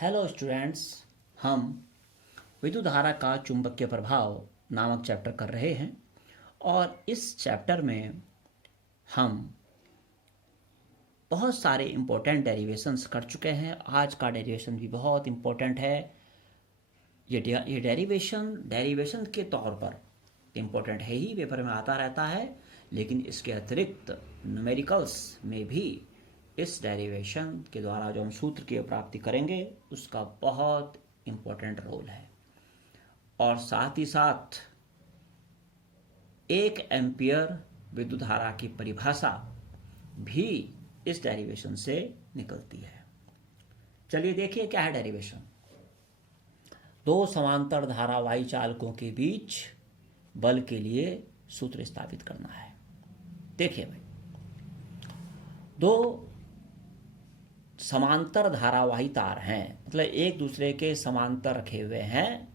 Hello students, हम विद्युत धारा का चुंबकीय प्रभाव नामक चैप्टर कर रहे हैं और इस चैप्टर में हम बहुत सारे इम्पोर्टेंट डेरिवेशंस कर चुके हैं। आज का डेरिवेशन भी बहुत इम्पोर्टेंट है। ये डेरिवेशन के तौर पर इम्पोर्टेंट है ही, पेपर में आता रहता है, लेकिन इसके अतिरिक्त न्यूमेरिकल्स में भी इस डेरिवेशन के द्वारा जो हम सूत्र की प्राप्ति करेंगे उसका बहुत इम्पोर्टेंट रोल है। और साथ ही साथ 1 एम्पियर विद्युत धारा की परिभाषा भी इस डेरिवेशन से निकलती है। चलिए देखिए क्या है डेरिवेशन। 2 समांतर धारावाही चालकों के बीच बल के लिए सूत्र स्थापित करना है। देखिए भाई, 2 समांतर धारावाही तार हैं, मतलब एक दूसरे के समांतर रखे हुए हैं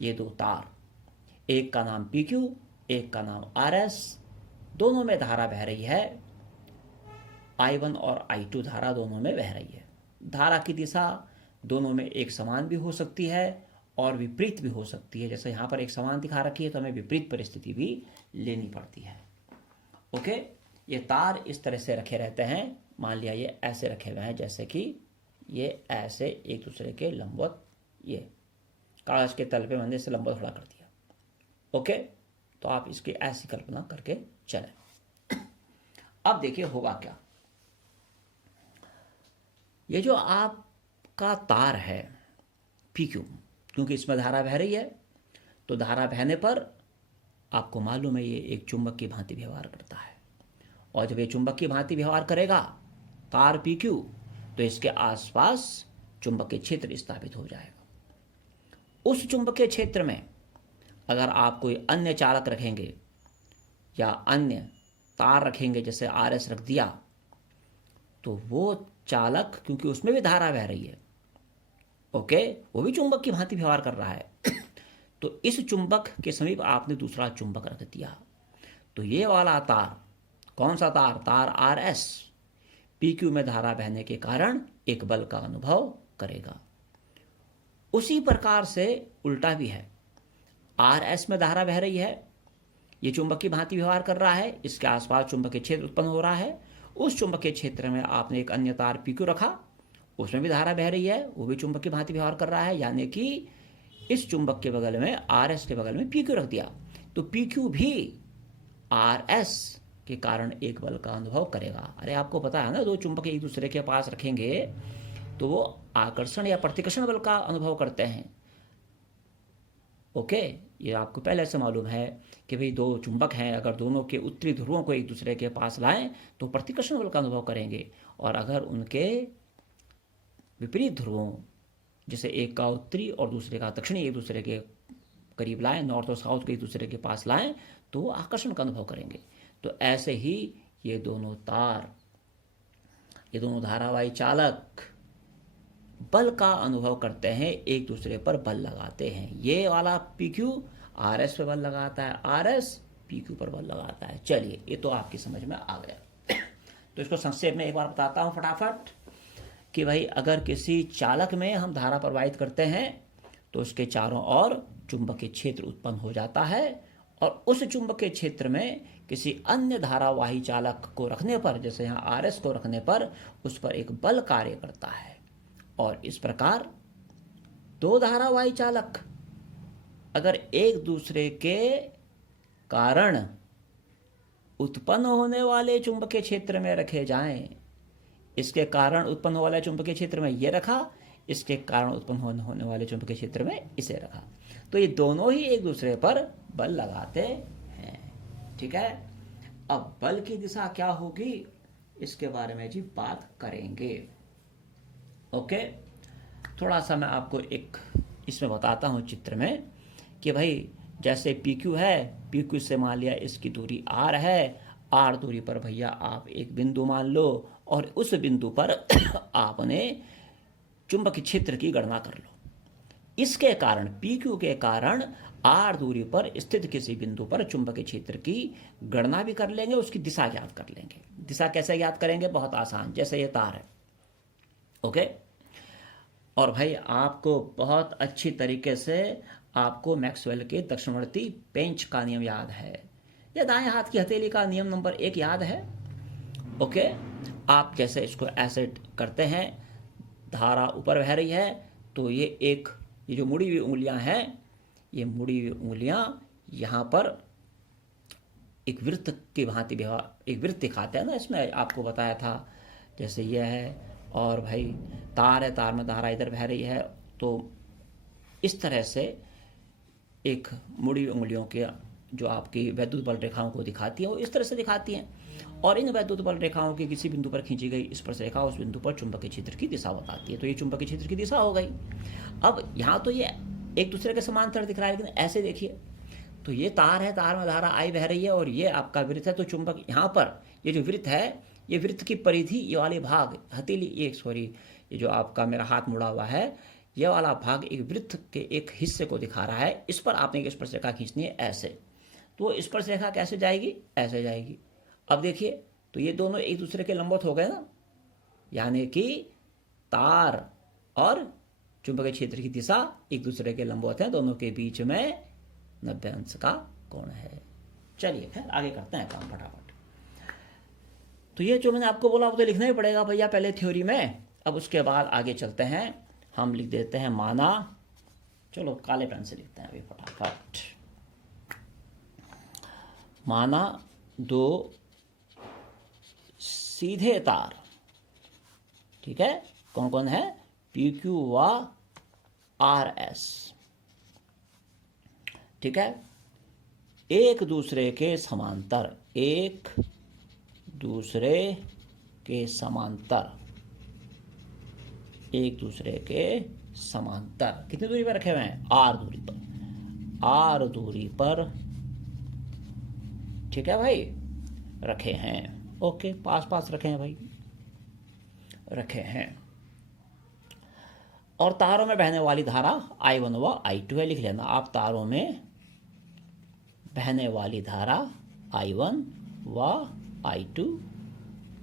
ये 2 तार। एक का नाम PQ, एक का नाम RS। दोनों में धारा बह रही है, I1 और I2 धारा दोनों में बह रही है। धारा की दिशा दोनों में एक समान भी हो सकती है और विपरीत भी हो सकती है। जैसे यहाँ पर एक समान दिखा रखी है तो हमें विपरीत परिस्थिति भी लेनी पड़ती है। ओके, ये तार इस तरह से रखे रहते हैं। मान लिया ये ऐसे रखे हुए हैं, जैसे कि ये ऐसे एक दूसरे के लंबवत, ये कागज के तल पे मैंने इसे लंबवत खड़ा कर दिया। ओके, तो आप इसकी ऐसी कल्पना करके चलें। अब देखिए होगा क्या। ये जो आपका तार है PQ, क्योंकि इसमें धारा बह रही है, तो धारा बहने पर आपको मालूम है ये एक चुंबक की भांति व्यवहार करता है। और जब ये चुंबक की भांति व्यवहार करेगा तार PQ, तो इसके आसपास चुंबकीय क्षेत्र स्थापित हो जाएगा। उस चुंबकीय क्षेत्र में अगर आप कोई अन्य चालक रखेंगे या अन्य तार रखेंगे, जैसे RS रख दिया, तो वो चालक, क्योंकि उसमें भी धारा बह रही है, ओके, वो भी चुंबक की भांति व्यवहार कर रहा है, तो इस चुंबक के समीप आपने दूसरा चुंबक रख दिया, तो ये वाला तार, कौन सा तार, तार RS, PQ में धारा बहने के कारण एक बल का अनुभव करेगा। उसी प्रकार से उल्टा भी है। RS में धारा बह रही है, ये चुंबक की भांति व्यवहार कर रहा है, इसके आसपास चुंबकीय क्षेत्र उत्पन्न हो रहा है। उस चुंबकीय क्षेत्र में आपने एक अन्य तार PQ रखा, उसमें भी धारा बह रही है, वो भी चुंबक की भांति व्यवहार कर रहा है, यानी कि इस चुंबक के बगल में, RS के बगल में PQ रख दिया, तो PQ भी RS के कारण एक बल का अनुभव करेगा। अरे आपको पता है ना, 2 चुंबक एक दूसरे के पास रखेंगे तो वो आकर्षण या प्रतिकर्षण बल का अनुभव करते हैं। ओके, ये आपको पहले से मालूम है कि भाई 2 चुंबक हैं, अगर दोनों के उत्तरी ध्रुवों को एक दूसरे के पास लाएं तो प्रतिकर्षण बल का अनुभव करेंगे, और अगर उनके विपरीत ध्रुवों, जैसे एक का उत्तरी और दूसरे का दक्षिणी एक दूसरे के करीब लाएं, नॉर्थ और साउथ को एक दूसरे के पास लाएं, तो वो आकर्षण का अनुभव करेंगे। तो ऐसे ही ये दोनों तार, ये दोनों धारावाही चालक बल का अनुभव करते हैं, एक दूसरे पर बल लगाते हैं। ये वाला PQ RS पे बल लगाता है, RS PQ पर बल लगाता है। चलिए, ये तो आपकी समझ में आ गया। तो इसको संक्षेप में एक बार बताता हूँ फटाफट कि भाई अगर किसी चालक में हम धारा प्रवाहित करते हैं तो उसके चारों ओर चुंबकीय क्षेत्र उत्पन्न हो जाता है, और उस चुंबकीय क्षेत्र में किसी अन्य धारावाही चालक को रखने पर, जैसे यहाँ RS को रखने पर, उस पर एक बल कार्य करता है। और इस प्रकार 2 धारावाही चालक अगर एक दूसरे के कारण उत्पन्न होने वाले चुंबकीय क्षेत्र में रखे जाएं, इसके कारण उत्पन्न होने वाले चुंबकीय क्षेत्र में ये रखा, इसके कारण उत्पन्न होने वाले चुंबकीय क्षेत्र में इसे रखा, तो ये दोनों ही एक दूसरे पर बल लगाते हैं। ठीक है, अब बल की दिशा क्या होगी इसके बारे में जी बात करेंगे। ओके, थोड़ा सा मैं आपको एक इसमें बताता हूँ चित्र में कि भाई जैसे PQ है, PQ से मान लिया इसकी दूरी R है, R दूरी पर भैया आप एक बिंदु मान लो, और उस बिंदु पर आपने चुंबकीय क्षेत्र की गणना कर लो। इसके कारण, PQ के कारण R दूरी पर स्थित किसी बिंदु पर चुंबकीय क्षेत्र की गणना भी कर लेंगे, उसकी दिशा ज्ञात कर लेंगे। दिशा कैसे ज्ञात करेंगे, बहुत आसान, जैसे ये तार है, ओके, और भाई आपको बहुत अच्छी तरीके से आपको मैक्सवेल के दक्षिणवर्ती पेंच का नियम याद है, या दाएं हाथ की हथेली का नियम नंबर 1 याद है। ओके, आप जैसे इसको ऐसे करते हैं, धारा ऊपर बह रही है, तो ये जो मुड़ी हुई उंगलियां हैं, ये मुड़ी हुई उंगलियां यहाँ पर एक वृत्त की भांति एक वृत्त दिखाते हैं ना, इसमें आपको बताया था। जैसे यह है, और भाई तार है, तार में धारा इधर बह रही है, तो इस तरह से एक मुड़ी उंगलियों के जो आपकी वैद्युत बल रेखाओं को दिखाती है, वो इस तरह से दिखाती हैं। और इन वैद्युत बल रेखाओं की किसी बिंदु पर खींची गई स्पर्श रेखा उस बिंदु पर चुंबकीय क्षेत्र की दिशा बताती है। तो ये चुंबकीय क्षेत्र की दिशा हो गई। अब यहाँ तो ये एक दूसरे के समांतर दिख रहा है, लेकिन ऐसे देखिए, तो ये तार है, तार में धारा आई बह रही है, और ये आपका वृत्त है। तो चुंबक यहाँ पर ये जो वृत्त है, ये वृत्त की परिधि, ये वाले भाग हथेली, ये जो आपका मेरा हाथ मुड़ा हुआ है, ये वाला भाग एक वृत्त के एक हिस्से को दिखा रहा है। इस पर आपने एक स्पर्श रेखा खींचनी है ऐसे। तो स्पर्श रेखा कैसे जाएगी? ऐसे जाएगी। अब देखिए, तो ये दोनों एक दूसरे के लंबवत हो गए ना, यानी कि तार और चुंबकीय क्षेत्र की दिशा एक दूसरे के लंबवत हैं, दोनों के बीच में 90 अंश का कोण है। चलिए फिर आगे करते हैं काम फटाफट। तो ये जो मैंने आपको बोला वो तो लिखना ही पड़ेगा भैया पहले थ्योरी में। अब उसके बाद आगे चलते हैं, हम लिख देते हैं माना, चलो काले पेन से लिखते हैं अभी फटाफट। माना दो सीधे तार, ठीक है, कौन कौन है? पी क्यू व आर एस, ठीक है, एक दूसरे के समांतर, एक दूसरे के समांतर, एक दूसरे के समांतर कितनी दूरी पर रखे हुए हैं? आर दूरी पर, आर दूरी पर, ठीक है भाई, रखे हैं। ओके, पास पास रखे हैं भाई, रखे हैं। और तारों में बहने वाली धारा I1 व I2 है, लिख लेना आप। तारों में बहने वाली धारा I1 व I2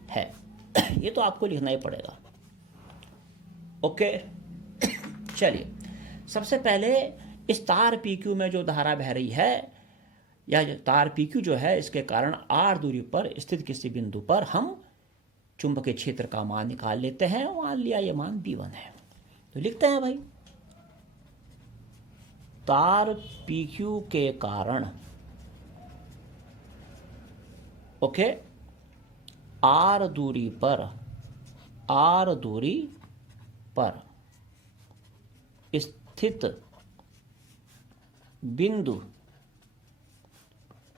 है। ये तो आपको लिखना ही पड़ेगा। ओके, चलिए, सबसे पहले इस तार PQ में जो धारा बह रही है, या जो तार PQ जो है, इसके कारण R दूरी पर स्थित किसी बिंदु पर हम चुंबकीय क्षेत्र का मान निकाल लेते हैं। मान लिया ये मान B1 है, तो लिखते हैं भाई, तार PQ के कारण, ओके, R दूरी पर, R दूरी पर स्थित बिंदु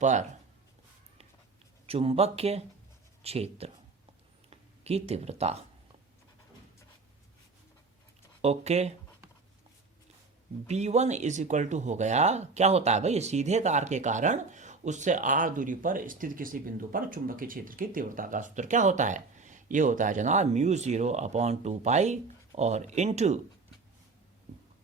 पर चुंबकीय क्षेत्र की तीव्रता, okay, B1 is equal to हो गया, क्या होता है भाई, सीधे तार के कारण उससे R दूरी पर स्थित किसी बिंदु पर चुंबकीय क्षेत्र की तीव्रता का सूत्र क्या होता है? ये होता है जनाब μ0/2π और इंटू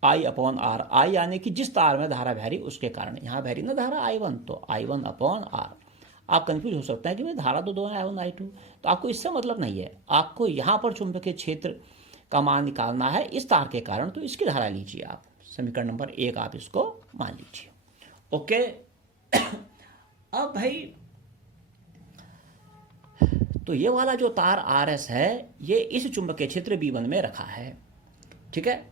I/R, I यानी कि जिस तार में धारा बह रही उसके कारण, यहाँ बह रही ना धारा I1, तो I1/R। आप कंफ्यूज हो सकते हैं कि भाई धारा तो दो है I1 I2, तो आपको इससे मतलब नहीं है। आपको यहाँ पर चुंबकीय क्षेत्र का मान निकालना है इस तार के कारण, तो इसकी धारा लीजिए आप, समीकरण नंबर 1 आप इसको मान लीजिए। ओके, अब भाई तो ये वाला जो तार RS है, ये इस चुंबकीय क्षेत्र B1 में रखा है, ठीक है।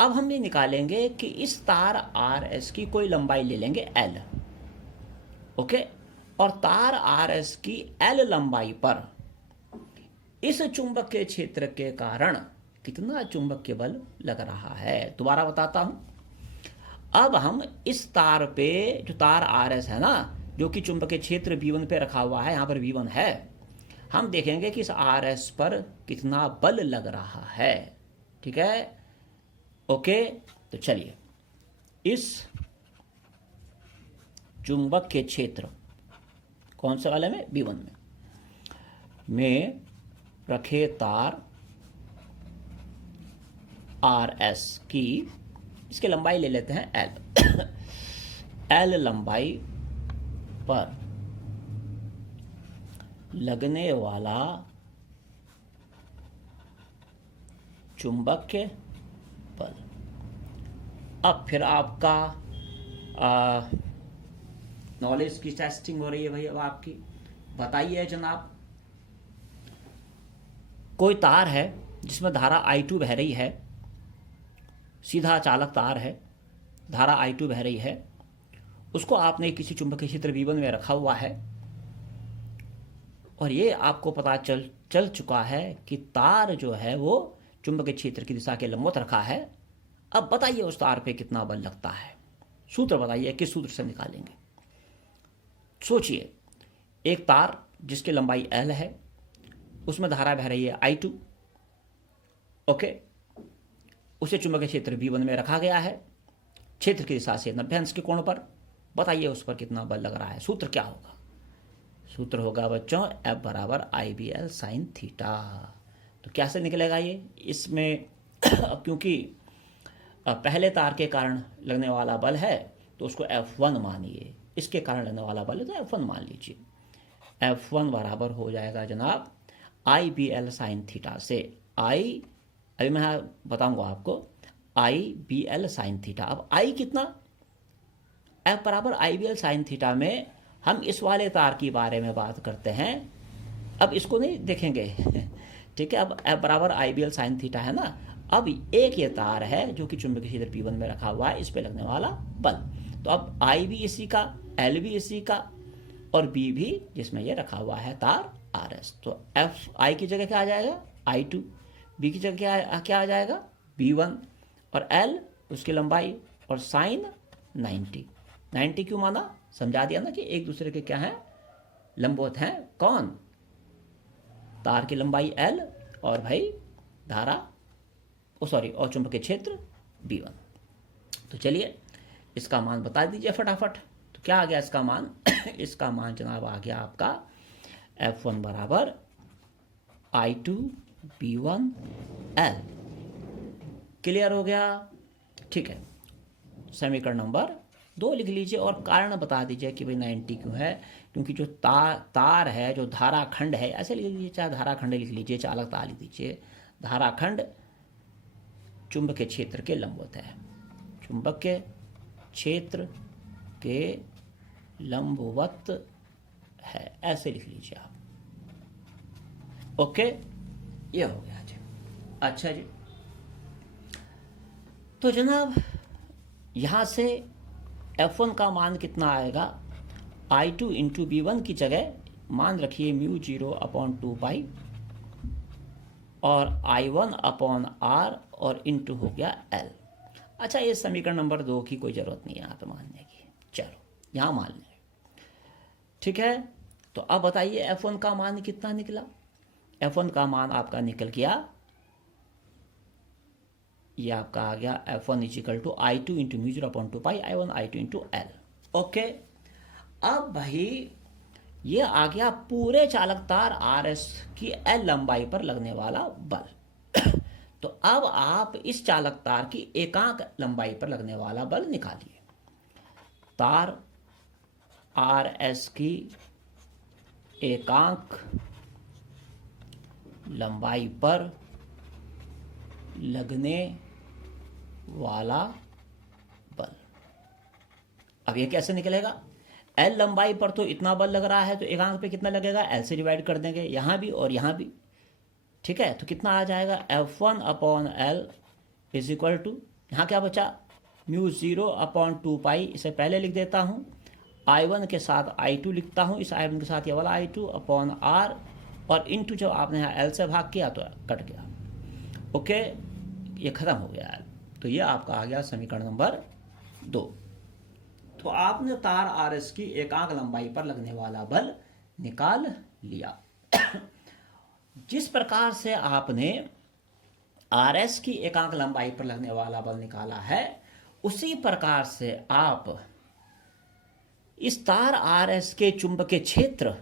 अब हम ये निकालेंगे कि इस तार RS की कोई लंबाई ले लेंगे L, ओके, और तार RS की L लंबाई पर इस चुंबकीय क्षेत्र के कारण कितना चुंबकीय बल लग रहा है। दोबारा बताता हूं, अब हम इस तार पे, जो तार RS है ना, जो कि चुंबकीय क्षेत्र B1 पे रखा हुआ है, यहाँ पर B1 है, हम देखेंगे कि इस RS पर कितना बल लग रहा है, ठीक है। ओके, तो चलिए, इस चुंबकीय क्षेत्र कौन से वाले में? B1 में रखे तार RS की, इसकी लंबाई ले लेते हैं L, L लंबाई पर लगने वाला चुंबकीय बल। अब फिर आपका नॉलेज की टेस्टिंग हो रही है भाई। अब आपकी बताइए जनाब, कोई तार है जिसमें धारा I2 बह रही है, सीधा चालक तार है, धारा I2 बह रही है, उसको आपने किसी चुंबकीय क्षेत्र V1 में रखा हुआ है और ये आपको पता चल चुका है कि तार जो है वो चुंबकीय क्षेत्र की दिशा के लंबवत रखा है। अब बताइए उस तार पे कितना बल लगता है। सूत्र बताइए, किस सूत्र से निकालेंगे। सोचिए, एक तार जिसकी लंबाई L है, उसमें धारा बह रही है I2, ओके, उसे चुंबकीय क्षेत्र V1 में रखा गया है क्षेत्र की दिशा से 90 अंश के कोण पर। बताइए उस पर कितना बल लग रहा है। सूत्र क्या होगा? सूत्र होगा बच्चों F बराबर IBL साइन थीटा। तो कैसे निकलेगा ये? इसमें क्योंकि पहले तार के कारण लगने वाला बल है तो उसको F1 मानिए, इसके कारण लगने वाला बल है तो F1 मान लीजिए। F1 बराबर हो जाएगा जनाब IBL साइन थीटा से अभी मैं बताऊंगा आपको IBL साइन थीटा। अब I कितना? F बराबर IBL साइन थीटा में हम इस वाले तार की बारे में बात करते हैं, अब इसको नहीं देखेंगे ठीक है। अब F बराबर IBL साइन थीटा है ना। अब एक ये तार है जो कि चुंबकीय क्षेत्र P1 में रखा हुआ है, इस पे लगने वाला बल। तो अब I भी इसी का, L भी इसी का और B भी जिसमें ये रखा हुआ है तार RS। तो F I की जगह क्या आ जाएगा? I2। B की जगह क्या आ जाएगा? B1। और L उसकी लंबाई और साइन 90 क्यों माना? समझा दिया ना कि एक दूसरे के क्या हैं? लंबवत हैं। कौन? तार की लंबाई L और भाई धारा और चुंबकीय क्षेत्र B1। तो चलिए इसका मान बता दीजिए फटाफट। तो क्या आ गया इसका मान? इसका मान जनाब आ गया आपका F1 बराबर I2 B1 L। क्लियर हो गया? ठीक है, समीकरण नंबर 2 लिख लीजिए और कारण बता दीजिए कि भाई 90 क्यों है। क्योंकि जो तार है, जो धारा खंड है, ऐसे लिख लीजिए, चाहे धारा खंड लिख लीजिए, चालक तार लिख दीजिए, धारा खंड चुंबकीय क्षेत्र के लंबवत है, चुंबकीय क्षेत्र के लंबवत है, ऐसे लिख लीजिए आप। ओके, ये हो गया जी। अच्छा जी, तो जनाब यहां से F1 का मान कितना आएगा? I2 इंटू B1 की जगह मान रखिए μ0/2 और I1/R और इंटू हो गया L। अच्छा, ये समीकरण नंबर 2 की कोई ज़रूरत नहीं है यहाँ पे मानने की, चलो यहाँ मान लें। ठीक है, तो अब बताइए F1 का मान कितना निकला? F1 का मान आपका निकल गया, ये आपका आ गया F1 equal to I2 into μ0/2 I1 I2 into L। Okay, अब भाई ये आ गया पूरे चालक तार RS की L लंबाई पर लगने वाला बल। तो अब आप इस चालक तार की एकांक लंबाई पर लगने वाला बल निकालिए। तार RS की एकांक लंबाई पर लगने वाला बल। अब ये कैसे निकलेगा? L लंबाई पर तो इतना बल लग रहा है, तो एकांक पे कितना लगेगा? L से डिवाइड कर देंगे, यहाँ भी और यहाँ भी। ठीक है, तो कितना आ जाएगा? F1/L इज इक्वल टू, यहाँ क्या बचा? μ0/2 इसे पहले लिख देता हूँ, I1 के साथ I2 लिखता हूँ, इस I1 के साथ ये वाला I2/R और इंटू जो आपने यहाँ L से भाग किया तो कट गया। ओके, ये खत्म हो गया। तो ये आपका आ गया समीकरण नंबर 2। तो आपने तार RS की एकांक लंबाई पर लगने वाला बल निकाल लिया। जिस प्रकार से आपने RS की एकांक लंबाई पर लगने वाला बल निकाला है, उसी प्रकार से आप इस तार RS के चुंबकीय क्षेत्र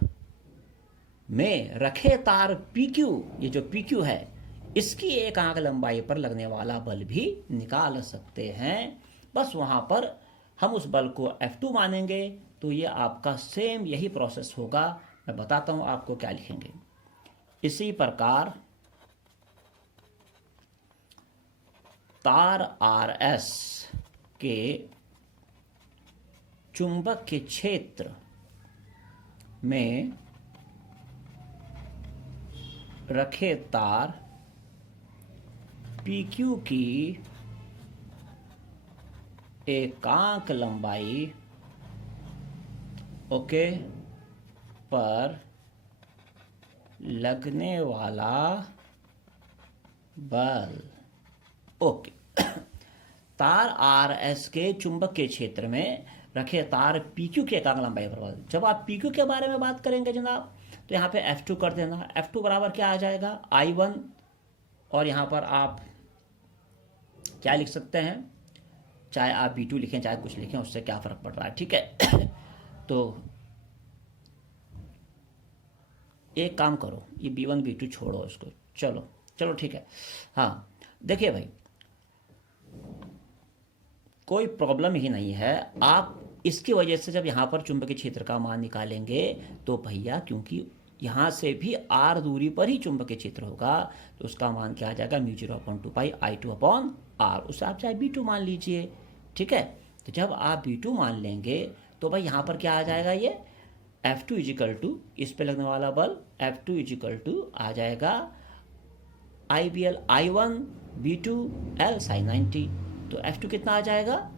में रखे तार PQ, ये जो PQ है, इसकी एकांक लंबाई पर लगने वाला बल भी निकाल सकते हैं। बस वहां पर हम उस बल को F2 मानेंगे। तो ये आपका सेम यही प्रोसेस होगा। मैं बताता हूं आपको क्या लिखेंगे। इसी प्रकार तार आर एस के चुंबक के क्षेत्र में रखे तार PQ की एकांक लंबाई ओके पर लगने वाला बल ओके तार आर एस के चुंबक के क्षेत्र में रखे तार PQ के एकांक लंबाई पर बल। जब आप PQ के बारे में बात करेंगे जनाब तो यहाँ पे F2 कर देना। F2 बराबर क्या आ जाएगा I1, और यहाँ पर आप क्या लिख सकते हैं, चाहे आप B2 लिखें चाहे कुछ लिखें, उससे क्या फ़र्क पड़ रहा है, ठीक है। तो एक काम करो, ये B1 B2 छोड़ो इसको, चलो चलो ठीक है। हाँ देखिए भाई, कोई प्रॉब्लम ही नहीं है। आप इसकी वजह से जब यहाँ पर चुंबकीय क्षेत्र का मान निकालेंगे तो भैया, क्योंकि यहाँ से भी r दूरी पर ही चुंबकीय क्षेत्र होगा, तो उसका मान क्या आ जाएगा, μ0/2πi2/r। उसे आप चाहे B2 मान लीजिए, ठीक है। तो जब आप B2 मान लेंगे तो भाई यहाँ पर क्या आ जाएगा, ये F2 इजिकल टू इस पे लगने वाला बल F2 इजिकल टू आ जाएगा IBL I1 B2 L sin 90। तो F2 कितना आ जाएगा,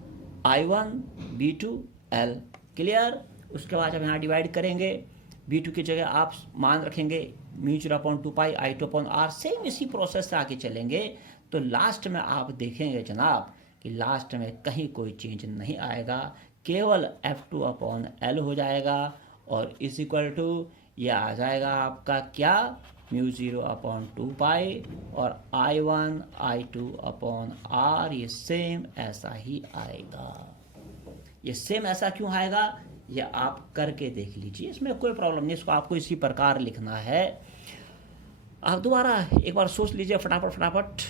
I1 B2 L। क्लियर। उसके बाद जब यहाँ डिवाइड करेंगे, B2 की जगह आप मान रखेंगे μ0/2πi2/r। सेम इसी प्रोसेस से आगे चलेंगे तो लास्ट में आप देखेंगे जनाब कि लास्ट में कहीं कोई चेंज नहीं आएगा, केवल F2/L हो जाएगा, और इज इक्वल टू ये आ जाएगा आपका क्या, μ0/2π और I1 I2/r। ये सेम ऐसा ही आएगा। ये सेम ऐसा क्यों आएगा, ये आप करके देख लीजिए, इसमें कोई प्रॉब्लम नहीं। इसको आपको इसी प्रकार लिखना है। आप दोबारा एक बार सोच लीजिए फटाफट,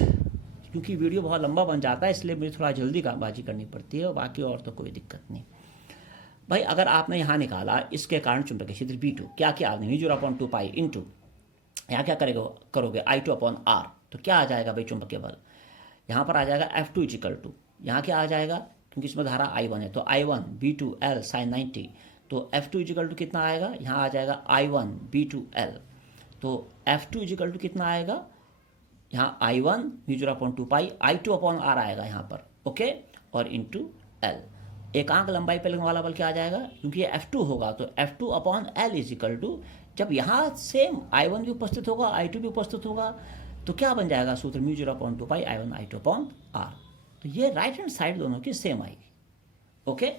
क्योंकि वीडियो बहुत लंबा बन जाता है, इसलिए मुझे थोड़ा जल्दी कामबाजी करनी पड़ती है, और बाकी और तो कोई दिक्कत नहीं। भाई अगर आपने यहाँ निकाला इसके कारण चुंबकीय क्षेत्र B2, क्या किया आपने, μ0/2π इंटू यहाँ क्या करोगे I2/r। तो क्या आ जाएगा भाई चुंबकीय बल, यहाँ पर आ जाएगा F2 इजिकल टू, यहाँ क्या आ जाएगा, क्योंकि इसमें धारा I1 है, तो I1 B2 L sin 90। तो F2 इजिकल टू कितना आएगा, यहाँ आ जाएगा I1 B2 L। तो F2 इजिकल टू कितना आएगा, यहाँ I1 μ0/2π I2/r आएगा यहाँ पर, ओके, और इंटू L। एकांक लंबाई पे लगने वाला बल क्या आ जाएगा, क्योंकि ये F2 होगा तो F2/L इजिकल टू, जब यहाँ सेम I1 भी उपस्थित होगा I2 भी उपस्थित होगा, तो क्या बन जाएगा सूत्र, μ0/2π I1 I2/r। तो ये राइट हैंड साइड दोनों की सेम आएगी, ओके।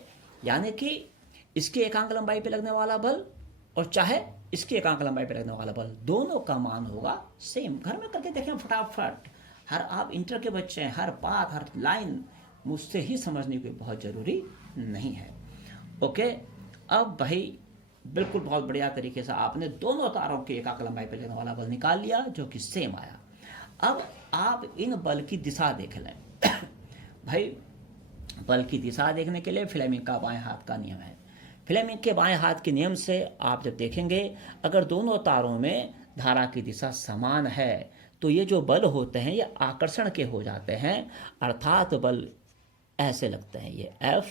यानी कि इसकी एकांक लंबाई पे लगने वाला बल और चाहे इसकी एकांक लंबाई पे लगने वाला बल, दोनों का मान होगा सेम। घर में करके देखें फटाफट। हर आप इंटर के बच्चे हैं, हर बात हर लाइन मुझसे ही समझने की बहुत ज़रूरी नहीं है, ओके। अब भाई बिल्कुल बहुत बढ़िया तरीके से आपने दोनों तारों के एकांक लंबाई पे लगने वाला बल निकाल लिया, जो कि सेम आया। अब आप इन बल की दिशा देख लें। भाई बल की दिशा देखने के लिए फ्लेमिंग का बाएं हाथ का नियम है। फ्लेमिंग के बाएं हाथ के नियम से आप जब देखेंगे, अगर दोनों तारों में धारा की दिशा समान है तो ये जो बल होते हैं ये आकर्षण के हो जाते हैं, अर्थात बल ऐसे लगते हैं, ये F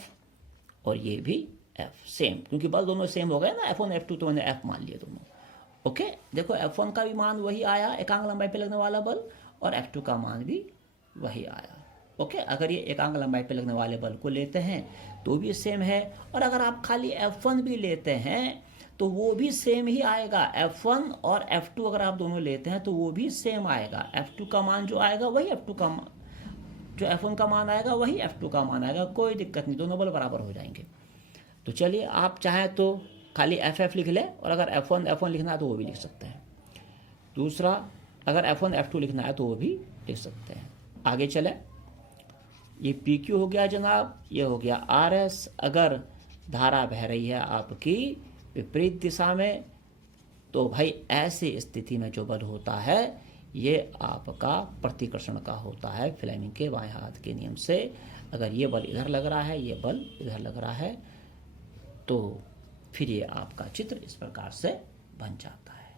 और ये भी F सेम, क्योंकि बल दोनों सेम हो गए ना, F1 F2, तो मैंने F मान लिया दोनों, ओके। देखो F1 का भी मान वही आया एकांक लंबाई पे लगने वाला बल, और F2 का मान भी वही आया, ओके। अगर ये एकांक लंबाई पे लगने वाले बल को लेते हैं तो भी सेम है, और अगर आप खाली F1 भी लेते हैं तो वो भी सेम ही आएगा। F1 और F2 अगर आप दोनों लेते हैं तो वो भी सेम आएगा। F2 का मान जो आएगा वही F2 का जो F1 का मान आएगा वही F2 का मान आएगा, कोई दिक्कत नहीं, दोनों बल बराबर हो जाएंगे। तो चलिए आप चाहें तो खाली FF लिख लें, और अगर F1 लिखना है तो वो भी लिख सकते हैं। दूसरा, अगर F1 F2 लिखना है तो वो भी लिख सकते हैं। आगे चले, ये PQ हो गया जनाब, ये हो गया RS। अगर धारा बह रही है आपकी विपरीत दिशा में, तो भाई ऐसी स्थिति में जो बल होता है ये आपका प्रतिकर्षण का होता है फ्लेमिंग के बाएं हाथ के नियम से। अगर ये बल इधर लग रहा है, ये बल इधर लग रहा है, तो फिर ये आपका चित्र इस प्रकार से बन जाता है,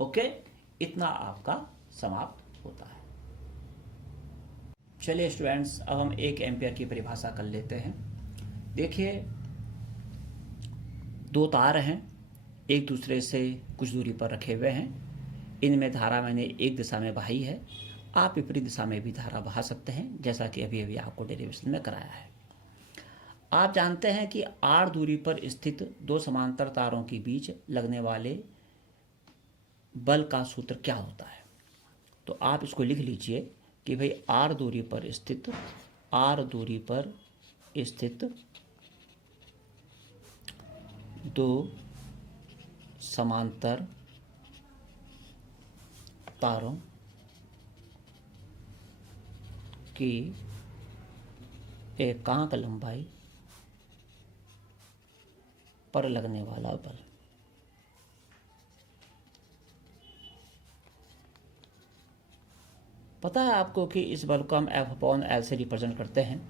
ओके। इतना आपका समाप्त होता है। चलिए स्टूडेंट्स, अब हम 1 एम्पियर की परिभाषा कर लेते हैं। देखिए, दो तार हैं, एक दूसरे से कुछ दूरी पर रखे हुए हैं। इनमें धारा मैंने एक दिशा में बहाई है। आप विपरीत दिशा में भी धारा बहा सकते हैं, जैसा कि अभी अभी आपको डेरिवेशन में कराया है। आप जानते हैं कि r दूरी पर स्थित दो समांतर तारों के बीच लगने वाले बल का सूत्र क्या होता है। तो आप इसको लिख लीजिए कि भाई r दूरी पर स्थित दो समांतर तारों की एकांक लंबाई पर लगने वाला बल। पता है आपको कि इस बल को हम F/L से रिप्रेजेंट करते हैं,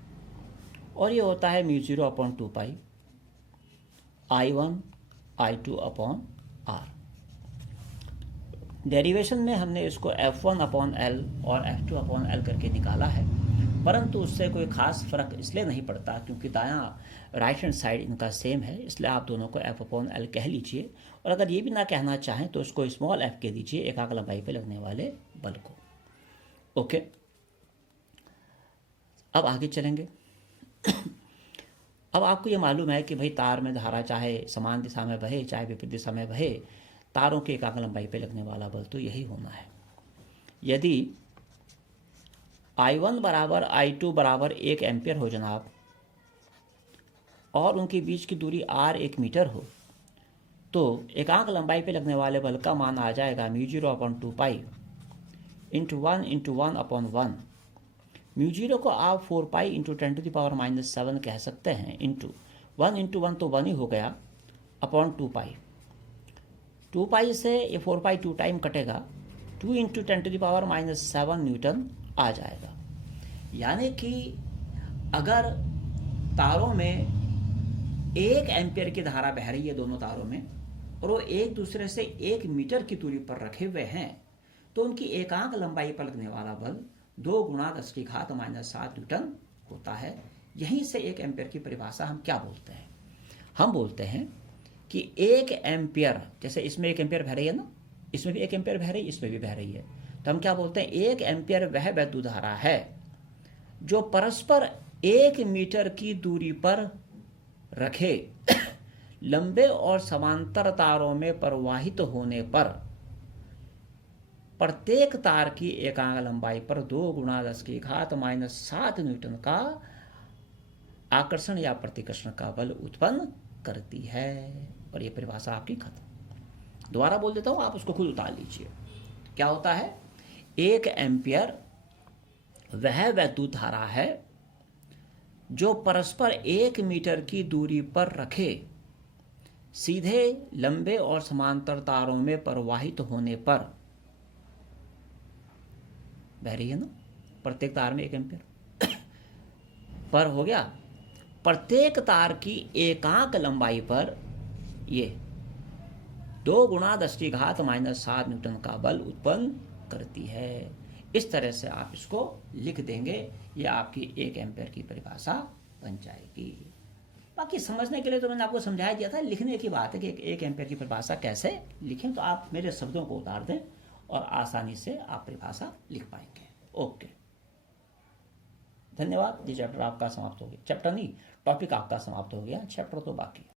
और ये होता है μ0/2π I1 I2 upon R। Derivation में हमने इसको F1/L और F2/L करके निकाला है, परंतु उससे कोई खास फर्क इसलिए नहीं पड़ता क्योंकि दायां राइट हैंड साइड इनका सेम है, इसलिए आप दोनों को F/L कह लीजिए। और अगर ये भी ना कहना चाहें तो उसको स्मॉल f कह दीजिए, एकांक लंबाई पर लगने वाले बल को। ओके, अब आगे चलेंगे। अब आपको ये मालूम है कि भाई तार में धारा चाहे समान दिशा में बहे चाहे विपरीत दिशा में बहे, तारों के एकांक लंबाई पे लगने वाला बल तो यही होना है। यदि I1 बराबर I2 बराबर 1 एम्पियर हो जनाब, और उनके बीच की दूरी r 1 मीटर हो, तो एकांक लंबाई पे लगने वाले बल का मान आ जाएगा μ0/2π इंटू 1/1/1। μ0 को आप 4π इंटू 10⁻⁻7 कह सकते हैं, इंटू 1 इंटू 1 तो 1 ही हो गया, अपॉन 2π। 2π से ये 4π 2 टाइम कटेगा, 2 इंटू 10⁻⁻7 न्यूटन आ जाएगा। यानी कि अगर तारों में 1 एम्पियर की धारा बह रही है दोनों तारों में, और वो एक दूसरे से 1 मीटर की दूरी पर रखे हुए हैं, तो उनकी एकांक लंबाई पर लगने वाला बल 2 गुणा 10⁻⁷ न्यूटन होता है। यहीं से 1 एम्पियर की परिभाषा हम क्या बोलते हैं? हम बोलते हैं कि 1 एम्पियर, जैसे इसमें 1 एम्पियर बह रही है ना, इसमें भी 1 एम्पियर बह रही है, इसमें भी बह रही है, तो हम क्या बोलते हैं? 1 एम्पियर वह वैद्युत धारा है जो परस्पर 1 मीटर की दूरी पर रखे लंबे और समांतर तारों में प्रवाहित होने पर प्रत्येक तार की एकांक लंबाई पर 2 गुणा 10⁻⁷ न्यूटन का आकर्षण या प्रतिकर्षण का बल उत्पन्न करती है। और ये परिभाषा आपकी खत्म। दोबारा बोल देता हूं, आप उसको खुद उतार लीजिए। क्या होता है? 1 एम्पियर वह वैद्युत धारा है जो परस्पर 1 मीटर की दूरी पर रखे सीधे लंबे और समांतर तारों में प्रवाहित होने पर बह रही है ना, प्रत्येक तार में 1 एम्पियर पर हो गया। प्रत्येक तार की एकांक लंबाई पर ये 2 गुणा 10⁻⁷ न्यूटन का बल उत्पन्न करती है। इस तरह से आप इसको लिख देंगे, ये आपकी 1 एम्पियर की परिभाषा बन जाएगी। बाकी समझने के लिए तो मैंने आपको समझाया दिया था, लिखने की बात है कि 1 एम्पियर की परिभाषा कैसे लिखें, तो आप मेरे शब्दों को उतार दें और आसानी से आप परिभाषा लिख पाएंगे। ओके, धन्यवाद। ये चैप्टर आपका समाप्त हो गया। चैप्टर नहीं, टॉपिक आपका समाप्त हो गया, चैप्टर तो बाकी है।